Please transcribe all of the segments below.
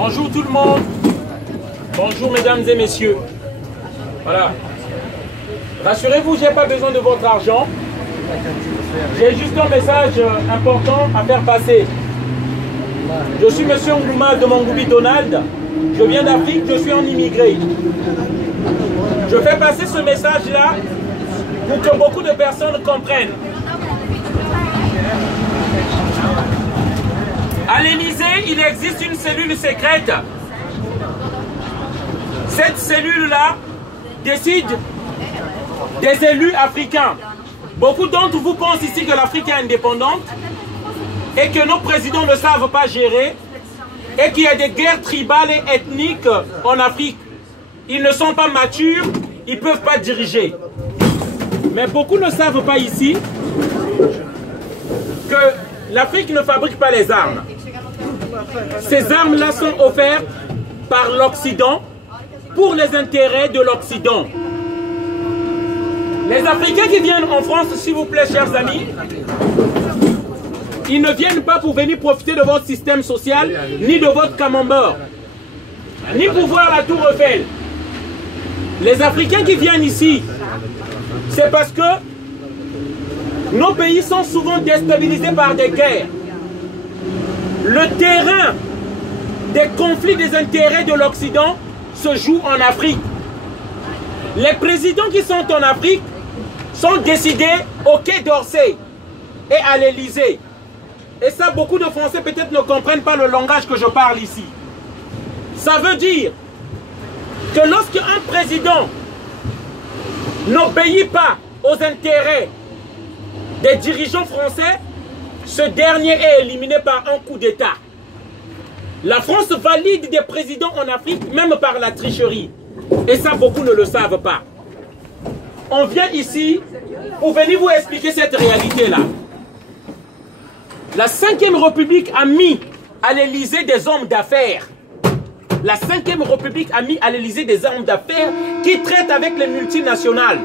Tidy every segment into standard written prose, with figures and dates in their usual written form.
Bonjour tout le monde. Bonjour mesdames et messieurs. Voilà. Rassurez-vous, je n'ai pas besoin de votre argent. J'ai juste un message important à faire passer. Je suis monsieur Nguma de Mangoubi Donald. Je viens d'Afrique, je suis un immigré. Je fais passer ce message-là pour que beaucoup de personnes comprennent. À l'Élysée, il existe une cellule secrète. Cette cellule-là décide des élus africains. Beaucoup d'entre vous pensent ici que l'Afrique est indépendante et que nos présidents ne savent pas gérer et qu'il y a des guerres tribales et ethniques en Afrique. Ils ne sont pas matures, ils ne peuvent pas diriger. Mais beaucoup ne savent pas ici que l'Afrique ne fabrique pas les armes. Ces armes-là sont offertes par l'Occident pour les intérêts de l'Occident. Les Africains qui viennent en France, s'il vous plaît, chers amis, ils ne viennent pas pour venir profiter de votre système social, ni de votre camembert, ni pour voir la Tour Eiffel. Les Africains qui viennent ici, c'est parce que nos pays sont souvent déstabilisés par des guerres. Le terrain des conflits des intérêts de l'Occident se joue en Afrique. Les présidents qui sont en Afrique sont décidés au Quai d'Orsay et à l'Élysée. Et ça, beaucoup de Français peut-être ne comprennent pas le langage que je parle ici. Ça veut dire que lorsqu'un président n'obéit pas aux intérêts des dirigeants français, ce dernier est éliminé par un coup d'État. La France valide des présidents en Afrique, même par la tricherie. Et ça, beaucoup ne le savent pas. On vient ici pour venir vous expliquer cette réalité-là. La 5e République a mis à l'Élysée des hommes d'affaires. La 5e République a mis à l'Élysée des hommes d'affaires qui traitent avec les multinationales.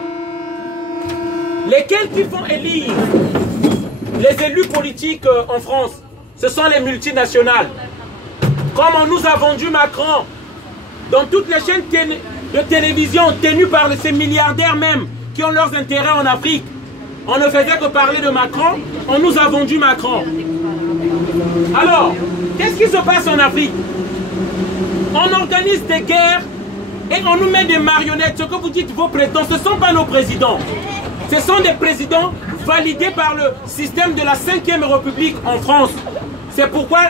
Lesquels qui font élire les élus politiques en France, ce sont les multinationales. Comme on nous a vendu Macron dans toutes les chaînes de télévision tenues par ces milliardaires même qui ont leurs intérêts en Afrique. On ne faisait que parler de Macron, on nous a vendu Macron. Alors, qu'est-ce qui se passe en Afrique? On organise des guerres et on nous met des marionnettes. Ce que vous dites, vos présidents, ce ne sont pas nos présidents. Ce sont des présidents validés par le système de la 5e République en France. C'est pourquoi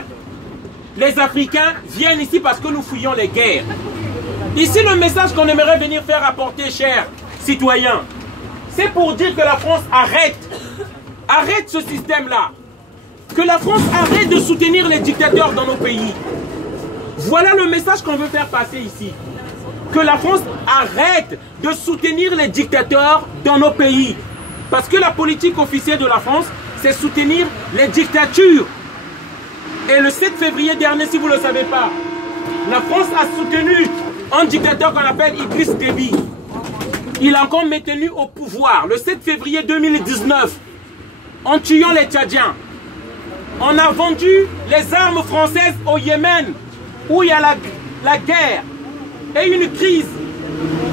les Africains viennent ici, parce que nous fouillons les guerres. Ici, le message qu'on aimerait venir faire apporter, chers citoyens, c'est pour dire que la France arrête ce système-là. Que la France arrête de soutenir les dictateurs dans nos pays. Voilà le message qu'on veut faire passer ici. Que la France arrête de soutenir les dictateurs dans nos pays. Parce que la politique officielle de la France, c'est soutenir les dictatures. Et le 7 février dernier, si vous ne le savez pas, la France a soutenu un dictateur qu'on appelle Idriss Déby. Il a encore maintenu au pouvoir le 7 février 2019 en tuant les Tchadiens. On a vendu les armes françaises au Yémen où il y a la guerre et une crise,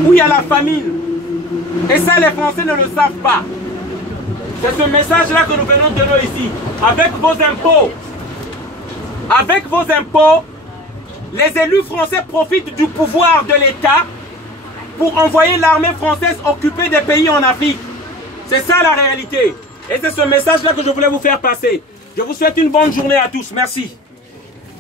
où il y a la famine. Et ça, les Français ne le savent pas. C'est ce message-là que nous venons de donner ici. Avec vos impôts, les élus français profitent du pouvoir de l'État pour envoyer l'armée française occuper des pays en Afrique. C'est ça la réalité. Et c'est ce message-là que je voulais vous faire passer. Je vous souhaite une bonne journée à tous. Merci.